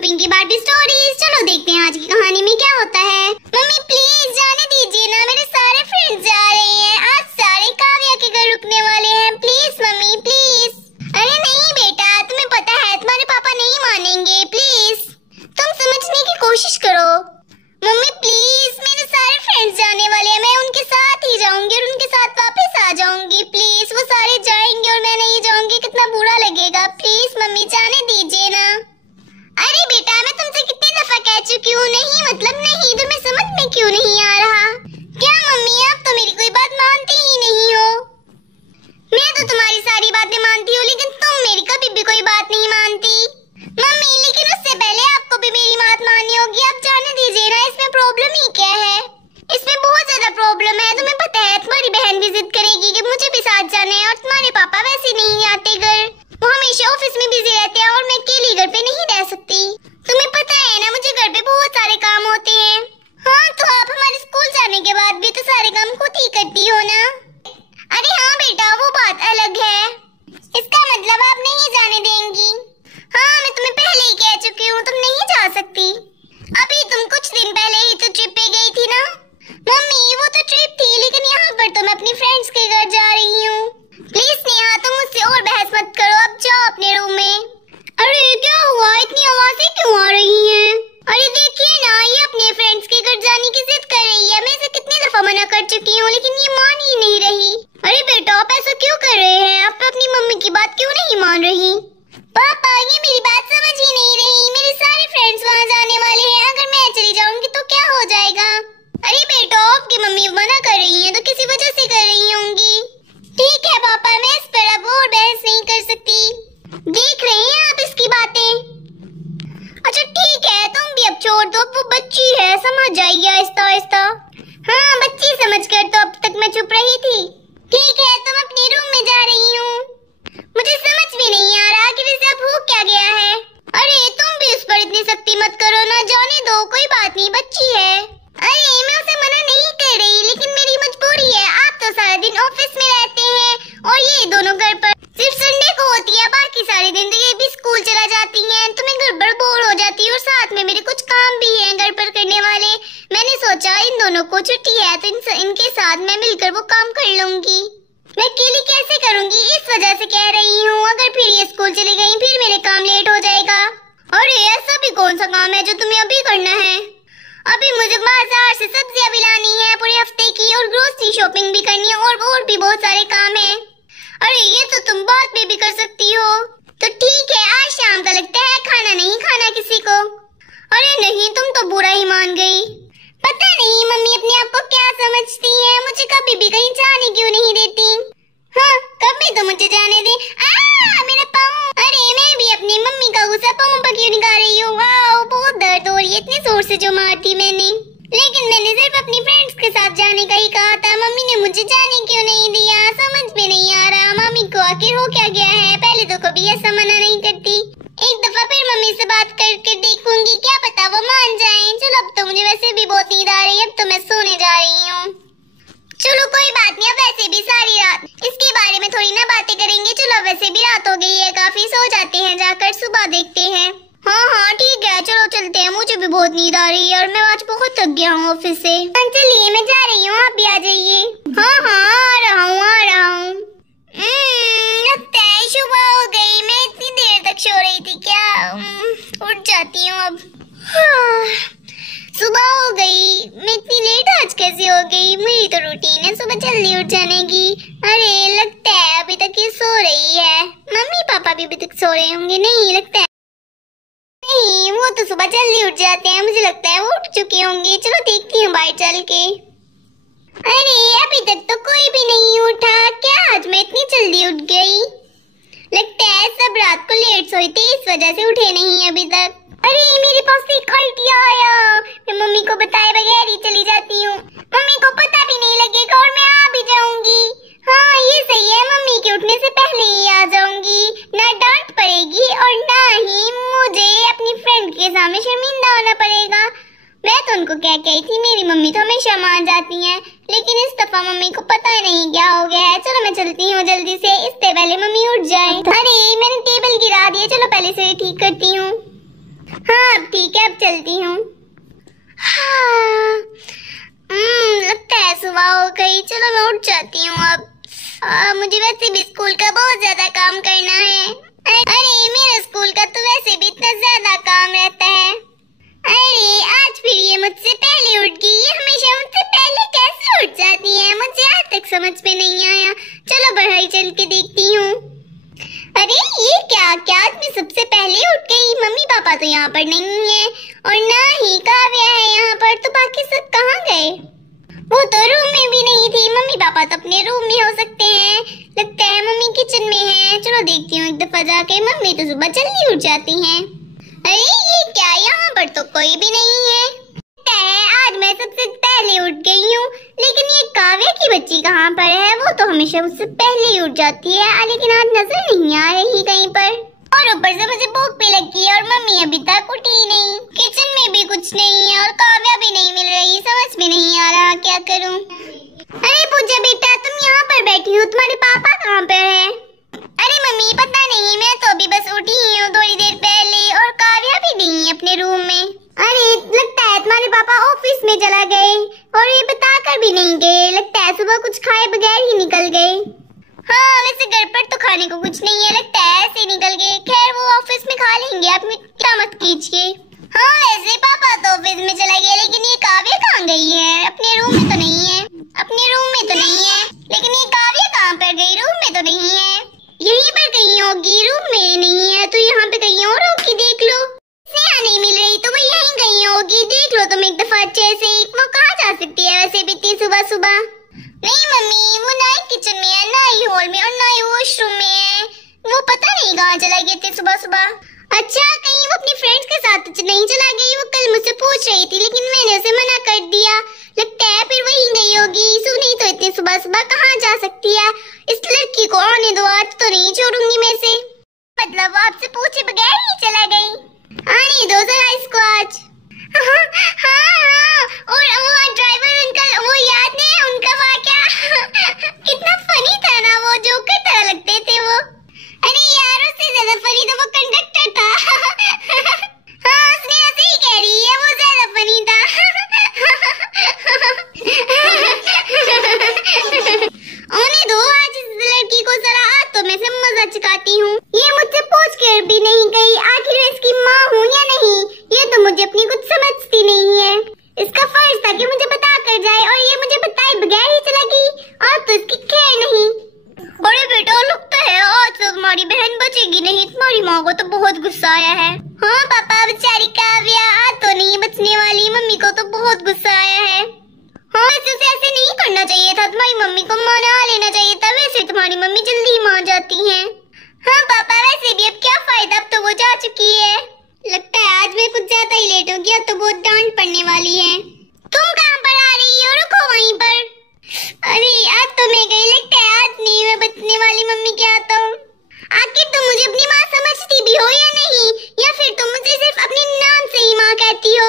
Pinky Barbie stories. चलो देखते हैं आज की कहानी में क्या होता है। मम्मी प्लीज जाने दीजिए ना, मेरे सारे फ्रेंड्स जा रहे हैं, आज सारे काव्या के घर रुकने वाले हैं। Please mummy please. अरे नहीं बेटा, तुम्हें पता है तुम्हारे पापा नहीं मानेंगे, प्लीज तुम समझने की कोशिश करो। मम्मी प्लीज, मेरे सारे फ्रेंड्स जाने वाले हैं, मैं उनके साथ ही जाऊंगी और उनके साथ वापस आ जाऊंगी। प्लीज वो सारे जाएंगे और मैं नहीं जाऊंगी, कितना बुरा लगेगा। प्लीज मम्मी जाने दीजिए ना। अरे बेटा, मैं तुमसे कितनी दफा कह चुकी हूँ नहीं मतलब नहीं, तुम्हें समझ में क्यों नहीं आ रहा? क्या मम्मी, आप तो मेरी कोई बात मानती ही नहीं हो। मैं तो तुम्हारी सारी बातें मानती हूँ, लेकिन तुम मेरी कभी भी कोई बात नहीं मानती। मम्मी लेकिन उससे पहले आपको भी मेरी बात माननी होगी, आप जाने दीजिए ना। इसमें प्रॉब्लम ही क्या है? इसमें बहुत ज्यादा प्रॉब्लम है। तुम्हें पता है तुम्हारी बहन भी जिद करेगी कि मुझे भी साथ जाना है, और तुम्हारे पापा वैसे नहीं आते घर, वो हमेशा ऑफिस में बिजी रहते हैं और मैं अकेली घर पे नहीं रह सकती। तुम्हें पता है ना मुझे घर पे बहुत सारे काम होते हैं। हाँ तो आप हमारे स्कूल जाने के बाद भी तो सारे काम खुद ही करती हो ना। अरे हाँ बेटा, वो बात अलग है। इसका मतलब आप नहीं जाने देंगी? हाँ मैं तुम्हें पहले ही कह चुकी हूँ, तुम नहीं जा सकती। अभी तुम कुछ दिन पहले ही तो ट्रिप पे गई थी ना। मम्मी वो तो ट्रिप थी, लेकिन यहाँ पर तो मैं अपनी फ्रेंड्स के घर जा रही हूँ। प्लीज नेहा, तुम मुझसे और बहस मत करो, अब जाओ अपने रूम में। अरे क्या हुआ, इतनी आवाजें क्यों आ रही हैं? अरे देखिए ना, ये अपने फ्रेंड्स के घर जाने की जिद कर रही है। मैं इसे कितनी दफा मना कर चुकी हूँ, लेकिन ये मान ही नहीं रही। अरे बेटा, आप ऐसा क्यों कर रहे हैं? आप अपनी मम्मी की बात क्यों नहीं मान रही? पापा ये मेरी बात समझ ही नहीं रही। मेरे सारे फ्रेंड्स वहाँ जाने वाले हैं, अगर मैं चली जाऊंगी तो क्या हो जाएगा? अरे बेटा, आपकी मम्मी मना कर रही है तो किसी वजह से कर रही होंगी। ठीक है पापा, मैं इस पर अब और बहस नहीं कर सकती। देख रहे हैं आप इसकी बातें। अच्छा ठीक है, तुम भी अब छोड़ दो, वो बच्ची है, समझ जाएगी आहिस्ता आहिस्ता। हाँ बच्ची समझ कर तो अब तक मैं चुप रही थी। ठीक है, तुम अपने रूम में जा रही हो। मुझे समझ भी नहीं आ रहा कि वैसे अब हो क्या गया है। अरे तुम भी उस पर इतनी सख्ती मत करो ना, जाने दो, कोई बात नहीं, बच्ची है। अरे मैं उसे मना नहीं कर रही, लेकिन मेरी मजबूरी है। आप तो सारा दिन ऑफिस में रहते हैं और ये दोनों घर पर सिर्फ संडे को होती है, बाकी सारे दिन तो ये भी स्कूल चला जाती हैं। तुम्हें घर पर बोर हो जाती है और साथ में मेरे कुछ काम भी हैं घर पर करने वाले। मैंने सोचा इन दोनों को छुट्टी है तो इनके साथ मैं मिलकर वो काम कर लूंगी। मैं अकेली कैसे करूंगी, इस वजह से कह रही हूँ। अगर फिर ये स्कूल चली गई फिर मेरे काम लेट हो जाएगा। अरे ऐसा भी कौन सा काम है जो तुम्हें अभी करना है? अभी मुझे बाजार से सब्जियां भी लानी है पूरे हफ्ते की, और ग्रोसरी शॉपिंग भी करनी है, और भी बहुत सारे काम है। अरे ये तो तुम बाद में भी कर सकती हो। तो ठीक है, आज शाम का लगता है खाना नहीं खाना किसी को। अरे नहीं, तुम तो बुरा ही मान गई। पता नहीं मम्मी अपने आप को क्या समझती है, मुझे कभी भी कहीं जाने क्यों नहीं देती। हाँ कभी तो मुझे जाने दे। मेरा पाँव। अरे मैं भी अपनी मम्मी का गुस्सा पाँव पर क्यों निकाल रही हूँ? वाह बहुत दर्द हो रही है, इतनी जोर से जो मारती मैंने। लेकिन मैंने सिर्फ अपनी फ्रेंड्स के साथ जाने का ही कहा था, मम्मी ने मुझे जाने क्यों नहीं दिया, समझ में नहीं आ रहा। मम्मी को आखिर हो क्या गया है? पहले तो कभी ऐसा मना नहीं करती। एक दफा फिर मम्मी से बात करके देखूंगी, क्या पता वो मान जाएं। चलो अब तो मुझे वैसे भी बहुत नींद आ रही है, अब तो मैं सोने जा रही हूँ। चलो कोई बात नहीं, अब वैसे भी सारी रात इसके बारे में थोड़ी ना बातें करेंगे। चलो वैसे भी रात हो गई है काफी, सो जाते हैं, जाकर सुबह देखते हैं। हाँ हाँ ठीक है, चलो चलते हैं, मुझे भी बहुत नींद आ रही है और मैं आज बहुत थक गया हूँ ऑफिस से। चलिए मैं जा रही हूँ, आप भी आ जाइए। हाँ हाँ आ रहा हूँ। लगता है सुबह हो गई, मैं इतनी देर तक सो रही थी क्या? उठ जाती हूँ अब। सुबह हो गई, मैं इतनी लेट आज कैसे हो गई? मेरी तो रूटीन है सुबह जल्दी उठ जाने की। अरे लगता है अभी तक ये सो रही है, मम्मी पापा भी अभी तक सो रहे होंगे। नहीं लगता है, नहीं वो तो सुबह जल्दी उठ जाते हैं, मुझे लगता है वो उठ चुके होंगे। चलो देखती हूँ बाहर चल के। अरे अभी तक तो कोई भी नहीं उठा, क्या आज मैं इतनी जल्दी उठ गई? लगता है सब रात को लेट सोई थी, इस वजह से उठे नहीं अभी तक। अरे मेरे पास एक आइडिया आया, मैं मम्मी को बताए बगैर ही चली जाती हूँ, मम्मी को पता भी नहीं लगेगा और मैं आ भी जाऊंगी। हाँ ये सही है, मम्मी के उठने से पहले ही आ जाऊंगी, ना डांट पड़ेगी और ना ही मुझे अपनी फ्रेंड के सामने शर्मिंदा होना पड़ेगा। मैं तो उनको क्या कही थी, मेरी मम्मी तो हमेशा मान जाती हैं, लेकिन इस दफा मम्मी को पता नहीं क्या हो गया है। चलो मैं चलती हूँ जल्दी से, इससे पहले मम्मी उठ जाए। अरे मैंने टेबल गिरा दिया, चलो पहले से ठीक करती हूँ। हाँ अब ठीक है, अब चलती हूँ। हाँ, लगता है सुबह हो गई। चलो मैं उठ जाती हूँ अब। मुझे वैसे भी स्कूल का बहुत ज्यादा काम करना है। अरे मेरा स्कूल का तो वैसे भी इतना ज्यादा काम रहता है। अरे आज फिर ये मुझसे पहले उठ गई। ये हमेशा मुझसे पहले कैसे उठ जाती है, मुझे आज तक समझ में नहीं आया। चलो बाहर चल के देखती हूँ। अरे ये क्या क्या आज मैं सबसे पहले उठ गई। मम्मी पापा तो यहाँ पर नहीं है और ना ही काव्या है यहाँ पर। तो बाकी सब कहाँ गए? वो तो रूम में भी नहीं थी। मम्मी पापा तो अपने रूम में हो सकते हैं। लगता है मम्मी किचन में है। चलो देखती हूँ एक दफा जाके। मम्मी तो सुबह जल्दी उठ जाती हैं। अरे ये क्या, यहाँ पर तो कोई भी नहीं है। आज मैं सबसे पहले उठ गई हूँ, लेकिन ये काव्या की बच्ची कहाँ पर है? वो तो हमेशा मुझसे पहले ही उठ जाती है, लेकिन आज नजर नहीं आ रही कहीं पर। और ऊपर से मुझे भूख भी लगी है और मम्मी अभी तक उठी ही नहीं। किचन में भी कुछ नहीं है और काव्या भी नहीं मिल रही। समझ में नहीं आ रहा क्या करूँ। अरे पूजा बेटा, तुम यहाँ पर बैठी हो, तुम्हारे पापा कहाँ पर है? अरे मम्मी पता नहीं, मैं तो अभी बस उठी ही हूँ थोड़ी देर पहले और काव्या भी नहीं है अपने रूम में। अरे लगता है तुम्हारे पापा ऑफिस में चला गए और ये बताकर भी नहीं गए। लगता है सुबह कुछ खाए बगैर ही निकल गए। हाँ वैसे घर पर तो खाने को कुछ नहीं है, लगता है ऐसे निकल गए। खैर वो ऑफिस में खा लेंगे, आप क्या मत कीजिए। हाँ वैसे पापा तो ऑफिस में चला गया, लेकिन ये काव्या कहाँ गई है? अपने रूम में तो नहीं है। अपने रूम में तो नहीं है, लेकिन ये काव्या कहाँ पर गई? रूम में तो नहीं है। यहीं पर कहीं होगी, रूम में नहीं है तो यहाँ पे कहीं और होगी। देख लो, स्नेहा नहीं मिल रही तो वो यहीं कहीं होगी। देख लो तुम एक दफा अच्छे से। वो कहाँ जा सकती है वैसे भी इतनी सुबह सुबह? नहीं मम्मी, वो ना ही किचन में है, ना ही हॉल में और ना ही वॉशरूम में है। वो पता नहीं कहाँ चला गई इतनी सुबह सुबह। अच्छा कहीं वो अपनी फ्रेंड्स के साथ नहीं चला गई? वो कल मुझसे पूछ रही थी लेकिन मैंने उसे मना कर दिया। लगता है फिर वहीं गई होगी। सुनी तो इतनी सुबह सुबह कहाँ जा सकती है? इस लड़की को आने दो, आज तो नहीं छोड़ूंगी मैं से। मतलब आपसे पूछे बगैर ही चला गई? आने दो जरा इसको आज। हाँ, हाँ, और वो ड्राइवर अंकल, वो याद नहीं उनका वाकया? कितना फनी था ना, वो जोकर तरह लगते थे वो। अरे यार उससे ज्यादा फनी तो वो कंडक्टर था। हाँ स्नेहा सही कह रही है, वो ज्यादा फनी था। आने दो आज इस लड़की को जरा, आज तो मैं से मजा चुकाती हूँ। ये मुझसे पूछ कर भी नहीं गई, आखिर मैं इसकी माँ हूँ या नहीं? ये तो मुझे अपनी कुछ समझती नहीं है। इसका फर्ज था कि मुझे बता कर जाए और ये मुझे बताए बगैर ही चला गई। आज तो इसकी खैर नहीं। बड़े बेटा लगता है आज तो तुम्हारी बहन बचेगी नहीं। तुम्हारी माँ को तो बहुत गुस्सा आया है। हाँ पापा, बेचारी काव्या आज तो नहीं बचने वाली। मम्मी को तो बहुत गुस्सा आया है। हाँ वैसे ऐसे नहीं करना चाहिए था, तुम्हारी मम्मी को मना लेना चाहिए था। वैसे तुम्हारी मम्मी जल्दी मान जाती हैं। हाँ पापा वैसे भी अब क्या फायदा, अब तो वो जा चुकी है। लगता है आज मैं कुछ ज्यादा ही लेट हो गया, तो बहुत डांट पड़ने वाली है। तुम कहाँ पर आ रही हो? रुको वहीं पर। अरे आज तो मैं गई, लगता है आज नहीं मैं बचने वाली मम्मी के आता हूँ। आखिर तुम मुझे अपनी माँ समझती भी हो या नहीं, या फिर तुम मुझे सिर्फ अपने नाम से ही माँ कहती हो?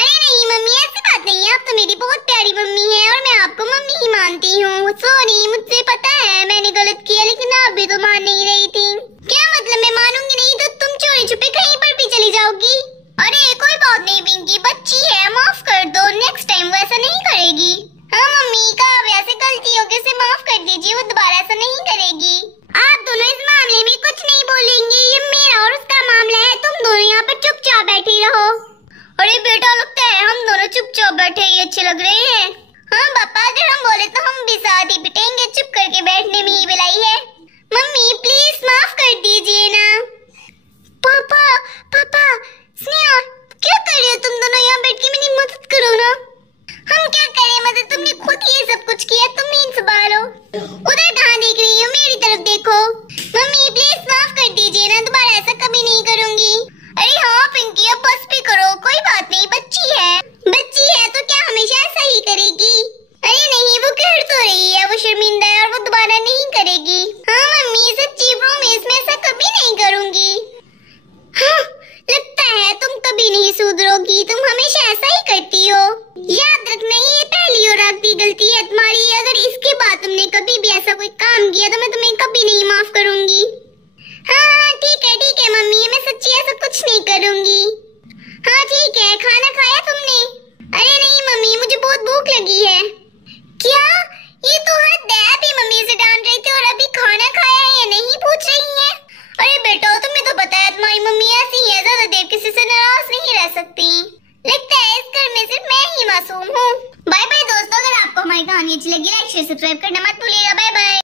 अरे नहीं मम्मी ऐसी बात नहीं है, आप तो मेरी बहुत प्यारी मम्मी है और मैं आपको मम्मी ही मानती हूँ। सॉरी मुझसे पता है मैंने गलत किया, लेकिन आप भी तो मान नहीं रही थी। क्या मतलब मैं मानूंगी नहीं तो तुम चोरी छुपे कहीं पर भी चली जाओगी? अरे कोई बात नहीं पिंकी, बच्ची है, माफ कर दो। नेक्स्ट टाइम वो ऐसा नहीं करेगी। हाँ मम्मी, काव्या से गलती हो गई, उसे माफ कर दीजिए, वो दोबारा ऐसा नहीं करेगी। आप दोनों इस मामले में कुछ नहीं बोलेंगी, ये मेरा और उसका मामला है। तुम दोनों यहाँ पर चुपचाप बैठी रहो। अरे बेटा लगता है हम दोनों चुपचाप बैठे ही अच्छे लग रहे हैं। हाँ पापा, अगर हम बोले तो हम भी साथ ही पिटेंगे। चुप करके बैठने में ही भलाई है। मम्मी प्लीज माफ कर दीजिए ना। पापा पापा, स्नेहा क्या कर रहे हो तुम दोनों यहाँ बैठ के? मेरी मदद करो ना। हम क्या करें मदद, तुमने खुद ये सब कुछ किया, तुम ही संभालो। उधर कहाँ देख रही हो? मेरी तरफ देखो। मम्मी प्लीज माफ कर दीजिए ना, दोबारा ऐसा कभी नहीं करूंगी। अरे हाँ पिंकी अब बस भी करो, कोई बात नहीं, बच्ची है। बच्ची है तो क्या हमेशा ऐसा ही करेगी? अरे नहीं, वो कह तो रही है, वो शर्मिंदा है और वो दोबारा नहीं करेगी। हाँ मम्मी सच्ची प्रॉमिस, मैं ऐसा कभी नहीं करूंगी। हाँ, लगता है तुम कभी नहीं सुधरोगी, तुम हमेशा ऐसा ही करती हो। याद रखना ये पहली और आखिरी गलती है तुम्हारी। अगर इसके बाद तुमने कभी भी ऐसा कोई काम किया तो मैं तुम्हें कभी नहीं माफ करूंगी। हाँ ठीक है मम्मी, मैं सच्ची ऐसा कुछ नहीं करूंगी। कहानी अच्छी लगी लाइक शेयर सब्सक्राइब करना मत भूलिएगा। Bye bye.